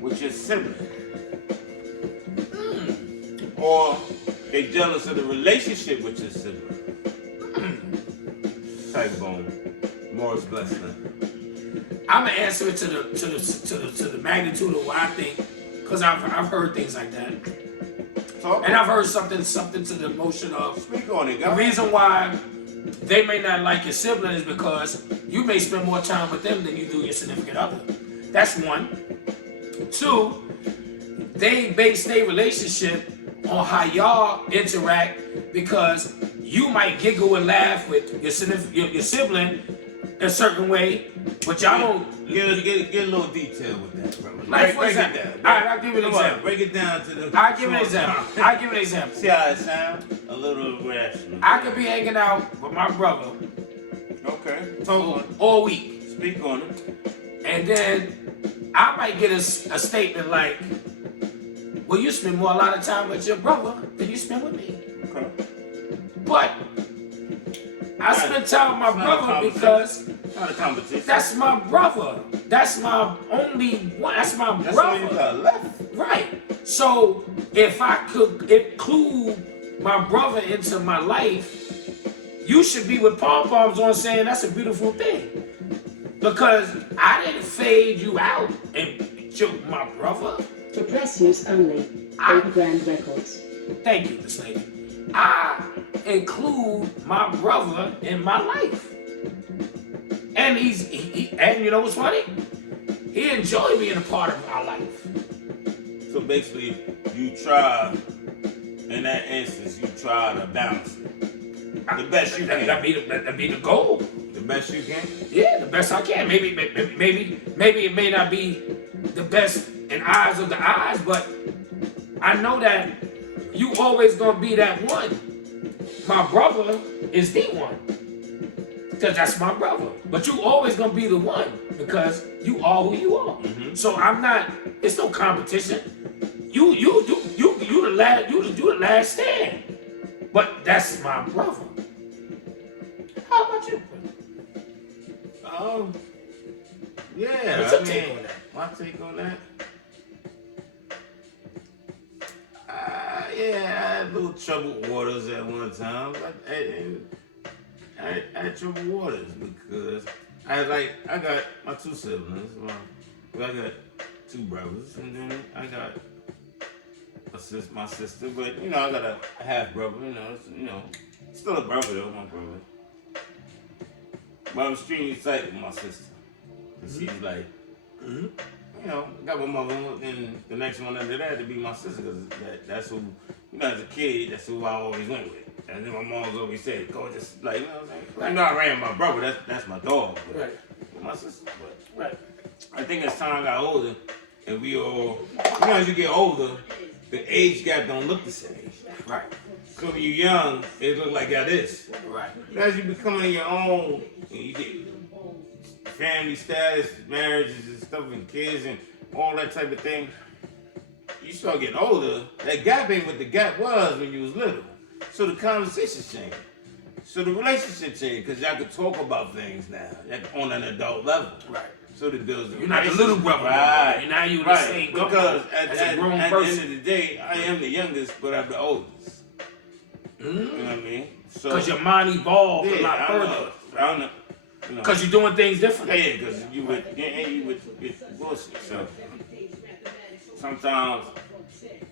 with your sibling? Or they jealous of the relationship with your sibling? Type bone. Morris Blessing. I'm gonna answer it to the magnitude of what I think, because I've heard things like that. And I've heard something to the emotion of Speak on it, the guys. reason why they may not like your sibling is because you may spend more time with them than you do your significant other. That's one. Two, they base their relationship on how y'all interact because you might giggle and laugh with your sibling a certain way, but y'all don't. Get a little detail with that, bro. Like for example, all right, I'll give you an example. Break it down to the. I'll give you an example. See how it sounds? A little rational. I could be hanging out with my brother. Okay. Talk all week. Speak on it. And then I might get a statement like, well, you spend a lot of time with your brother than you spend with me. Okay. But I spend time with my brother because not a competition. That's my brother. That's my only one. That's my brother. That's all you got left. Right. So if I could include my brother into my life, you should be with pom poms on saying that's a beautiful thing. Because I didn't fade you out and choke my brother. For press use only. Baby Grand Records. Thank you, Miss Lady. I include my brother in my life. And and you know what's funny? He enjoyed being a part of our life. So basically, you try, in that instance, you try to balance it. The best you can. That'd be the goal. The best you can? Yeah, the best I can. Maybe it may not be the best in eyes of the eyes, but I know that you always gonna be that one. My brother is the one. Because that's my brother. But you always gonna be the one because you are who you are. Mm-hmm. So I'm not, it's no competition. You the last stand. But that's my brother. How about you? Yeah. What's your take on that? My take on that? Yeah, I had little troubled waters at one time. I had troubled waters because I got my two siblings. I got two brothers, and then I got my sister. But I got a half brother. Still a brother though, my brother. But I'm extremely tight with my sister. She's like, got my mother, and the next one under that to be my sister, because that's who, as a kid, that's who I always went with. And then my mom's always said, go just, like, you know what I'm saying? I ran my brother, that's my dog, but right. My sister. But right. I think as time got older, and we all, as you get older, the age gap don't look the same. Right. So when you're young, it look like y'all this. Right. As you becoming your own, and you get family status, marriages and stuff, and kids and all that type of thing, you start getting older, that gap ain't what the gap was when you was little. So the conversation changed. So the relationship changed, because y'all could talk about things now, on an adult level. Right. So the bills. You're not the little brother. Right. Now you're the same because at the end of the day, I am the youngest, but I'm the oldest. You know what I mean? So because your mind evolved a lot further. I don't know. Because you're doing things differently. Yeah, because you with bullshit. So sometimes,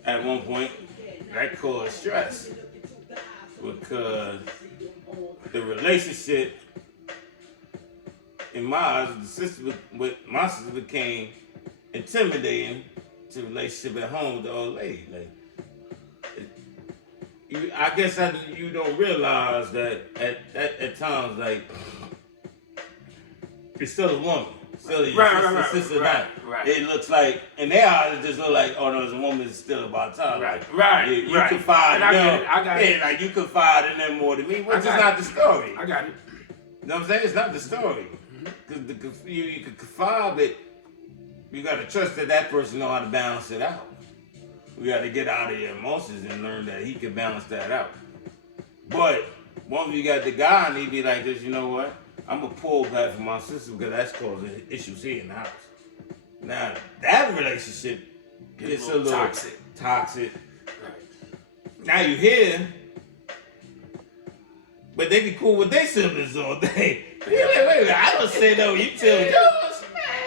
at one point, that caused stress because the relationship, in my eyes, with my sister became intimidating to the relationship at home with the old lady. Like, I guess you don't realize that at times, like, it's still a woman. Still a sister. Right. It looks like, in their eyes, it just look like, oh no, as a woman, it's still about time. Right. You confide in them. I got it. Like, you confide in them more than me, which is not the story. I got it. You know what I'm saying? It's not the story. Because you can confide, but you got to trust that person know how to balance it out. We got to get out of your emotions and learn that he can balance that out. But once you got the guy and he be like this, you know what? I'm going to pull back from my sister because that's causing issues here in the house. Now, that relationship is a little toxic. Right. Now you here, but they be cool with their siblings all day. You're like, wait, I don't say no, you tell yours.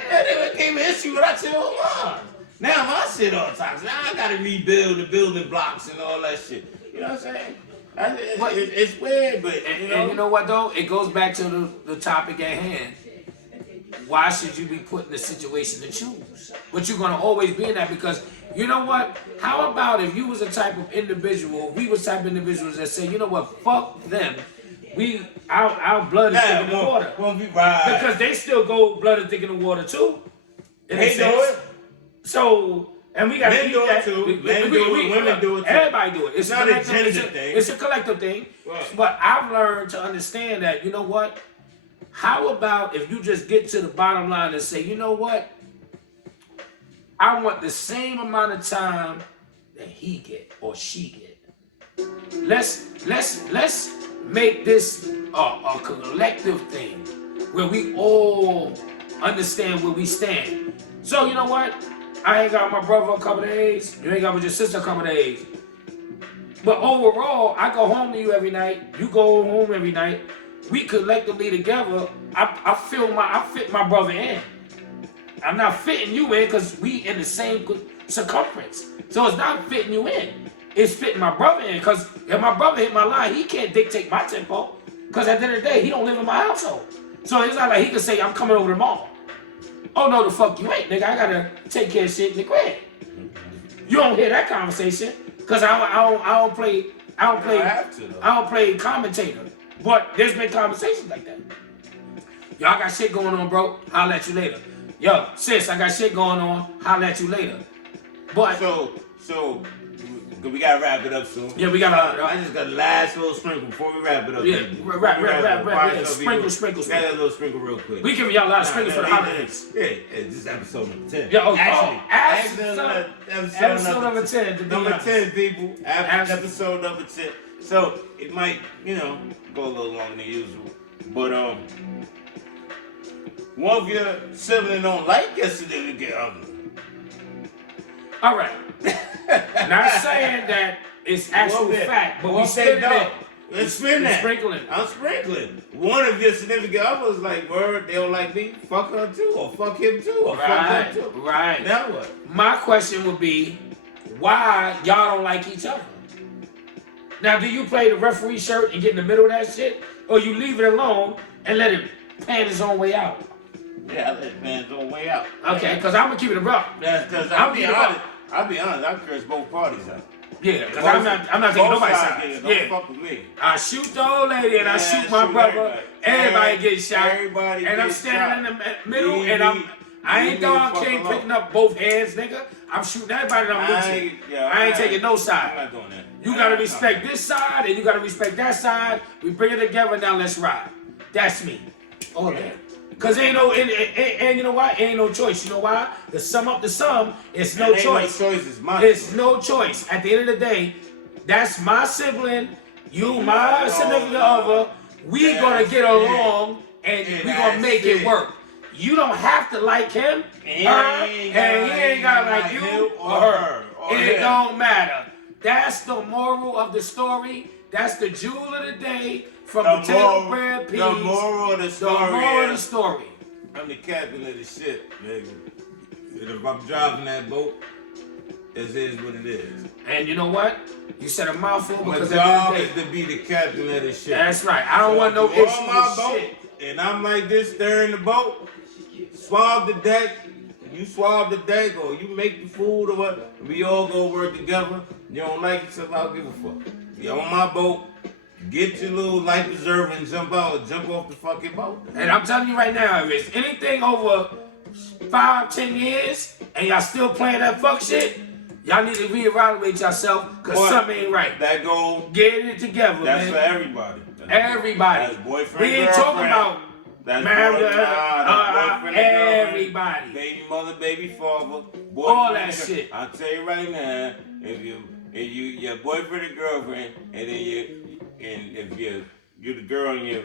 That never came an issue when I tell mine. Now my shit all toxic. Now I gotta rebuild the building blocks and all that shit. You know what I'm saying? It's weird, but and you know what though? It goes back to the topic at hand. Why should you be put in a situation to choose? But you're gonna always be in that because you know what? How about if you was a type of individual, we was type of individuals that say, you know what, fuck them. Our blood is thick in the water. Won't be right. Because they still go blood is thick in the water too. They do it. So, and we got to men do it too. Men do it. Women do it too. Everybody do it. It's not a gender thing. It's a collective thing. Right. But I've learned to understand that, you know what? How about if you just get to the bottom line and say, you know what? I want the same amount of time that he get or she get. Let's make this a collective thing where we all understand where we stand. So you know what? I ain't got my brother a couple of days. You ain't got with your sister a couple of days. But overall, I go home to you every night. You go home every night. We collectively together. I fit my brother in. I'm not fitting you in because we in the same circumference. So it's not fitting you in. It's fitting my brother in because if my brother hit my line, he can't dictate my tempo. Because at the end of the day, he don't live in my household. So it's not like he can say, I'm coming over tomorrow. Oh, no, the fuck you ain't, nigga. I gotta take care of shit in the crib. You don't hear that conversation because I don't play commentator. But there's been conversations like that. Yo, I got shit going on, bro. I'll let you later. Yo, sis, I got shit going on. I'll let you later. But so we gotta wrap it up soon. Yeah, we gotta. I just got a last little sprinkle before we wrap it up. Yeah, wrap. Yeah, sprinkle. Got a little sprinkle real quick. We giving y'all a lot of sprinkles for the holidays. Yeah, this is episode number 10. Yeah, episode number 10. To be number honest. 10, people. Episode number 10. So it might, go a little longer than usual. But one of your siblings don't like your significant other. All right. Not saying that it's actual fact, but we spin it. Let's spin that. Sprinkling. I'm sprinkling. One of your significant others like, word, they don't like me. Fuck her too, or fuck him too, or fuck her too. Right. Now what? My question would be, why y'all don't like each other? Now, do you play the referee shirt and get in the middle of that shit, or you leave it alone and let it pan its own way out? Yeah, I let it pan its own way out. Okay, because I'm gonna keep it above. That's because I'll be honest, I curse both parties out. Yeah, because I'm not taking nobody's side. Don't fuck with me. I shoot the old lady and I shoot my brother. Everybody gets shot. Everybody and I'm standing in the middle and I ain't dog king picking up both hands, nigga. I'm shooting everybody and I'm with you. I ain't taking no side. I'm not doing that. You gotta respect this side and you gotta respect that side. We bring it together, now let's ride. That's me. All that. Cause ain't no and you know why? Ain't no choice. You know why? To sum up the sum, it's no choice. No choice, it's my It's no choice. At the end of the day, that's my sibling, you my significant other. We gonna get along and we gonna make it work. You don't have to like him, her, and he ain't gotta like you or her. It don't matter. That's the moral of the story. That's the jewel of the day from potato bread peas. The moral of the story. The moral of the story. I'm the captain of the ship, nigga. And if I'm driving that boat, it is what it is. And you know what? You said a mouthful because my job is to be the captain of the ship. That's right. I don't want no issue with my boat, shit. and I'm like this steering the boat. Swab the deck. You swab the deck, or you make the food, or what? We all go work together. You don't like it, so I don't give a fuck. You're on my boat. Get your little life preserver and jump out, jump off the fucking boat. And I'm telling you right now, if it's anything over 5-10 years and y'all still playing that fuck shit, y'all need to reevaluate yourself because something ain't right. That go get it together, that's man. for everybody. Everybody. That's boyfriend, we ain't talking about boyfriend, everybody. Baby mother, baby father, boyfriend, all that shit. I'll tell you right now, if you your boyfriend and girlfriend, and then if you're the girl and your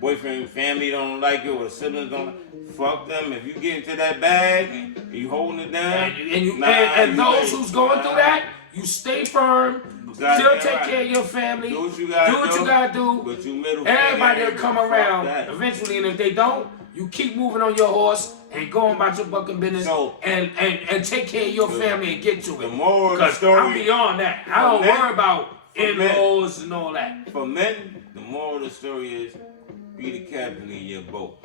boyfriend family don't like you or the siblings don't fuck them. If you get into that bag and you holding it down, and those who's going through that, you stay firm. Still take care of your family. Do what you gotta do. But you middle everybody will come around eventually, and if they don't, You keep moving on your horse and going about your fucking business So- and take care of your family and get to it. The moral of the Because story. I'm beyond that. I don't men- worry about for men. in-laws and all that. For men, the moral of the story is be the captain of your boat.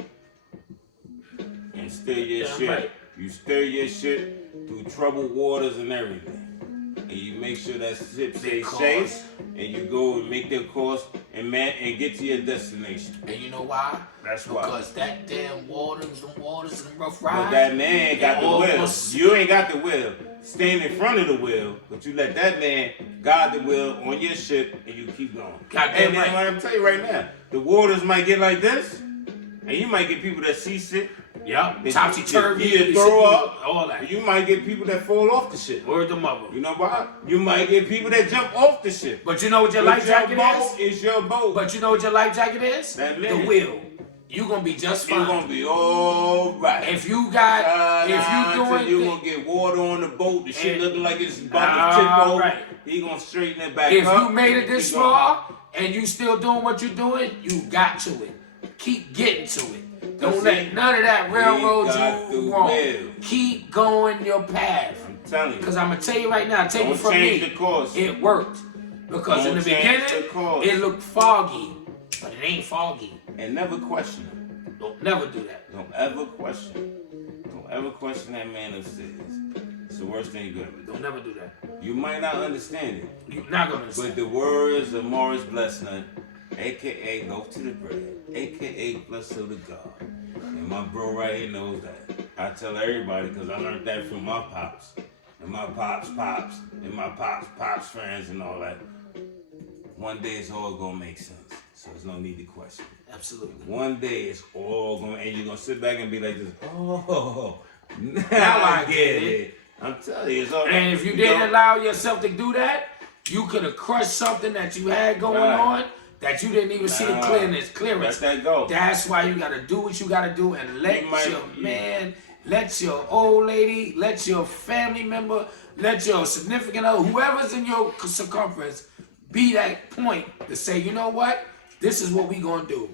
And steer your Damn ship. right. You steer your ship through troubled waters and everything. And you make sure that ship stays safe. And you go and make their course and get to your destination. And you know why? That's why. Because that damn waters and rough But rides. that man got the will. almost- You ain't got the will. Stand in front of the wheel, but you let that man guide the wheel on your ship and you keep going. Goddamn And then right. what I'm telling you right now, the waters might get like this, and you might get people that seasick. Yep. They- Topsy-turvy. you throw up. All that. You might get people that fall off the ship. Word to mother. You know why? You might get people that jump off the ship. But you know what your But life jacket boat is? is your boat. But you know what your life jacket is? That The man. wheel. You gonna be just You're fine. gonna be all right. If you got, if you doing, you're gonna get water on the boat, the shit And- looking like it's about to tip over. right. He gonna straighten it back if up. you made it this Keep going. far and you still doing what you're doing, you got to it. Keep getting to it. Don't See, let none of that railroad got you the wrong. will. Keep going your path. I'm telling you. Because I'm gonna tell you right now, take Don't it from change me. the course. It worked. Because in Don't the change the beginning, course. it looked foggy, but it ain't foggy. And never question him. Don't never do that. Don't ever question. Don't ever question that man upstairs. It's the worst thing you could ever do. Don't never do that. You might not understand it, You're not gonna understand. but the words of Morris Blessner, aka Loaf to the Bread, aka Bless to the God. And my bro right here knows that. I tell everybody because I learned that from my pops. And my pops, and my pops friends and all that. One day it's all gonna make sense. So there's no need to question. Absolutely. One day it's all gonna, and you're gonna sit back and be like this, oh, now I I get get it. it. I'm telling you, it's all And if you didn't allow yourself to do that, you could have crushed something that you had going Right. on that you didn't even see the Nah. clearance. Let that go. That's why you gotta do what you gotta do and let You might- your man, let your old lady, let your family member, let your significant other, whoever's in your circumference, be that point to say, you know what, this is what we gonna do,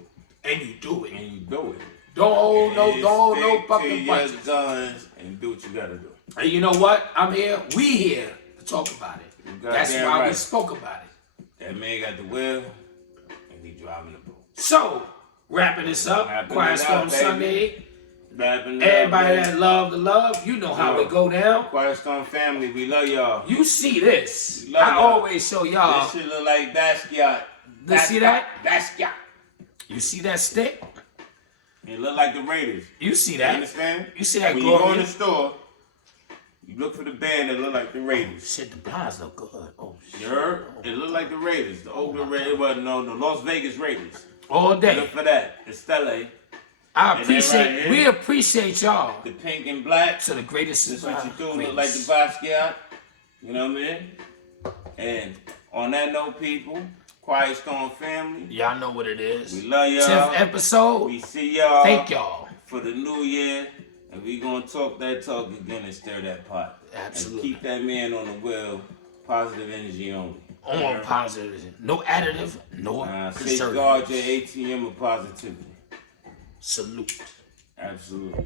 and you do it. And you do it. Don't hold no Stick to fucking your punches. guns and do what you gotta do. And you know what? I'm here. We here to talk about it. You That's goddamn why we right. spoke about it. That man got the wheel, and he driving the boat. So, wrapping this up, Wrapping Quiet it Storm up, baby. Sunday. Wrapping it up, Everybody baby. that love the love, you know how Yeah. it go down. Quiet Storm family, we love y'all. You see this. Love I y'all. always show y'all. This shit look like Basquiat. You see that? Basquiat. You see that stick? It look like the Raiders. You see You that? understand? You see that When you go in glory? the store, you look for the band that look like the Raiders. Shit, the blinds look good. Oh, shit. You heard? It look like the Raiders. The Oakland Raiders. Well, no, the Las Vegas Raiders. All Look day. for that. The Stella, I And then appreciate, right here. we appreciate y'all the pink and black. to the greatest. This what you do. Look greatest. like the Basquiat. You know what I mean? And on that note, people, Quiet Storm family, Y'all know what it we is. love y'all. 10th episode. We see y'all. Thank y'all. For the new year, and we gonna talk that talk again and stir that pot. Absolutely. And keep that man on the wheel. Positive energy only. On positive. No additive, no Safeguard preservatives. your ATM of positivity. Salute. Absolutely.